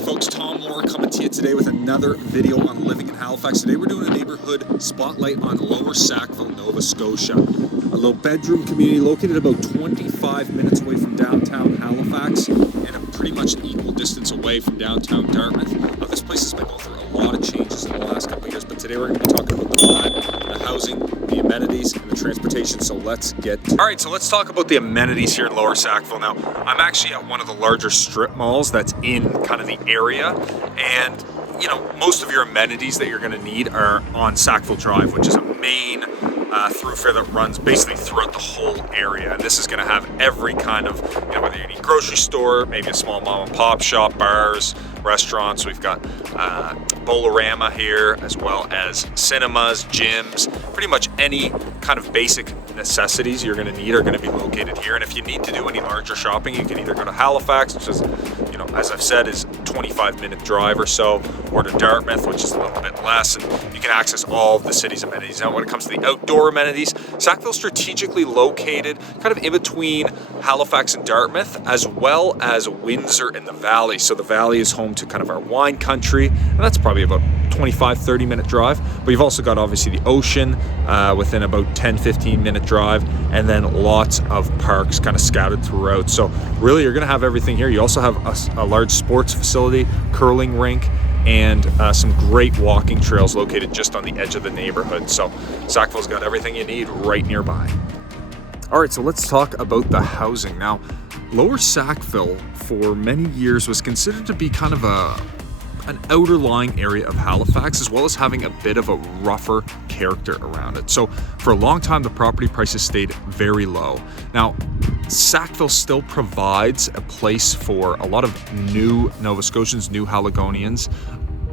Hi folks, Tom Moore coming to you today with another video on living in Halifax. Today we're doing a neighborhood spotlight on Lower Sackville, Nova Scotia. A little bedroom community located about 25 minutes away from downtown Halifax and a pretty much an equal distance away from downtown Dartmouth. Now, this place has been going through a lot of changes in the last couple of years, but today we're going to be talking about the vibe, the housing, the amenities, and the transportation. So let's get to it. All right, so let's talk about the amenities here in Lower Sackville. Now, I'm actually at one of the larger strip malls that's in kind of the area, and you know, most of your amenities that you're going to need are on Sackville Drive, which is a main thoroughfare that runs basically throughout the whole area. And this is going to have every kind of, you know, whether you need grocery store, maybe a small mom and pop shop, bars, restaurants. We've got Bolorama here, as well as cinemas, gyms. Pretty much any kind of basic necessities you're going to need are going to be located here. And if you need to do any larger shopping, you can either go to Halifax, which is, you know, as I've said, is 25-minute drive or so, or to Dartmouth, which is a little bit less, and you can access all of the city's amenities. Now, when it comes to the outdoor amenities, Sackville's strategically located kind of in between Halifax and Dartmouth, as well as Windsor and the Valley. So the Valley is home to kind of our wine country, and that's probably about 25-30 minute drive. But you've also got obviously the ocean within about 10-15 minute drive, and then lots of parks kind of scattered throughout. So really, you're going to have everything here. You also have a large sports facility, curling rink, and some great walking trails located just on the edge of the neighborhood. So Sackville's got everything you need right nearby. All right, so let's talk about the housing. Now, Lower Sackville for many years was considered to be kind of an outer lying area of Halifax, as well as having a bit of a rougher character around it. So for a long time, the property prices stayed very low. Now, Sackville still provides a place for a lot of new Nova Scotians, new Haligonians,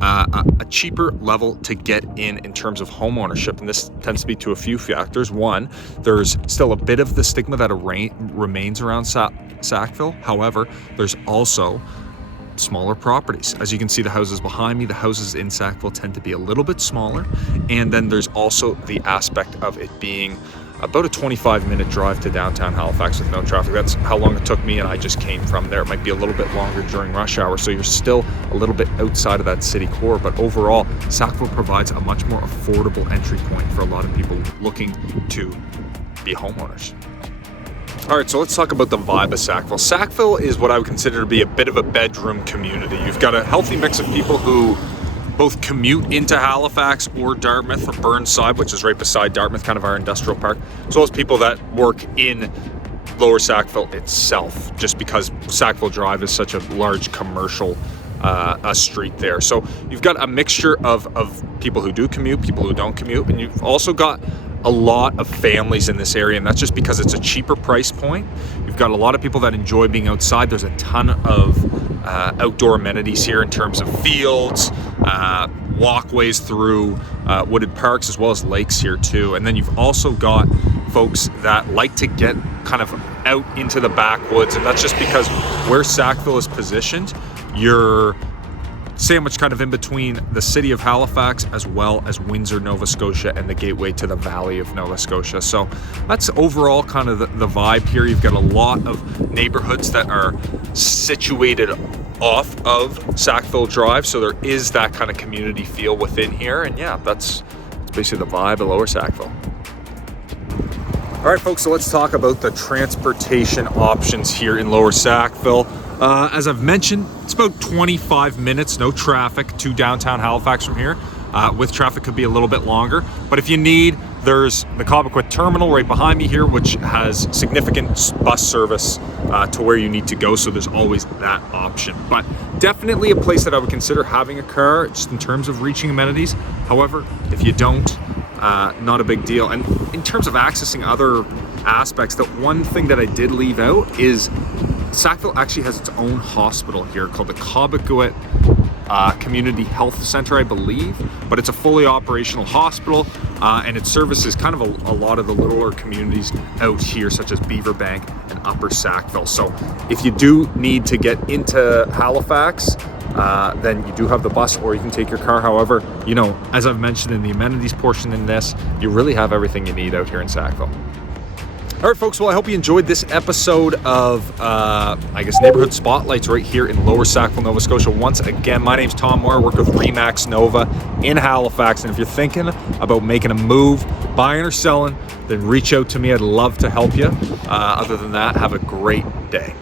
a cheaper level to get in terms of home ownership. And this tends to be to a few factors. One, there's still a bit of the stigma that remains around Sackville. However, there's also smaller properties. As you can see, the houses behind me, the houses in Sackville tend to be a little bit smaller. And then there's also the aspect of it being about a 25-minute drive to downtown Halifax with no traffic. That's how long it took me, and I just came from there. It might be a little bit longer during rush hour, so you're still a little bit outside of that city core. But overall, Sackville provides a much more affordable entry point for a lot of people looking to be homeowners. All right, so let's talk about the vibe of Sackville. Sackville is what I would consider to be a bit of a bedroom community. You've got a healthy mix of people who both commute into Halifax or Dartmouth, or Burnside, which is right beside Dartmouth, kind of our industrial park, as well as people that work in Lower Sackville itself, just because Sackville Drive is such a large commercial street there. So you've got a mixture of people who do commute, people who don't commute, and you've also got a lot of families in this area, and that's just because it's a cheaper price point. You've got a lot of people that enjoy being outside. There's a ton of outdoor amenities here in terms of fields, walkways through wooded parks, as well as lakes here too. And then you've also got folks that like to get kind of out into the backwoods, and that's just because where Sackville is positioned, you're sandwiched kind of in between the city of Halifax as well as Windsor, Nova Scotia, and the gateway to the Valley of Nova Scotia. So that's overall kind of the vibe here. You've got a lot of neighborhoods that are situated off of Sackville Drive, so there is that kind of community feel within here. And yeah, that's basically the vibe of Lower Sackville. All right, folks, so let's talk about the transportation options here in Lower Sackville. As I've mentioned, it's about 25 minutes, no traffic, to downtown Halifax from here. With traffic, could be a little bit longer. But if you need, there's the Cobequid Terminal right behind me here, which has significant bus service to where you need to go. So there's always that option. But definitely a place that I would consider having a car, just in terms of reaching amenities. However, if you don't, not a big deal. And in terms of accessing other aspects, the one thing that I did leave out is Sackville actually has its own hospital here called the Cobequid Community Health Center, I believe, but it's a fully operational hospital, and it services kind of a lot of the littler communities out here, such as Beaverbank and Upper Sackville. So if you do need to get into Halifax, then you do have the bus, or you can take your car. However, you know, as I've mentioned in the amenities portion in this, you really have everything you need out here in Sackville. All right, folks, well, I hope you enjoyed this episode of, Neighborhood Spotlights right here in Lower Sackville, Nova Scotia. Once again, my name's Tom Moore. I work with RE/MAX Nova in Halifax. And if you're thinking about making a move, buying or selling, then reach out to me. I'd love to help you. Other than that, have a great day.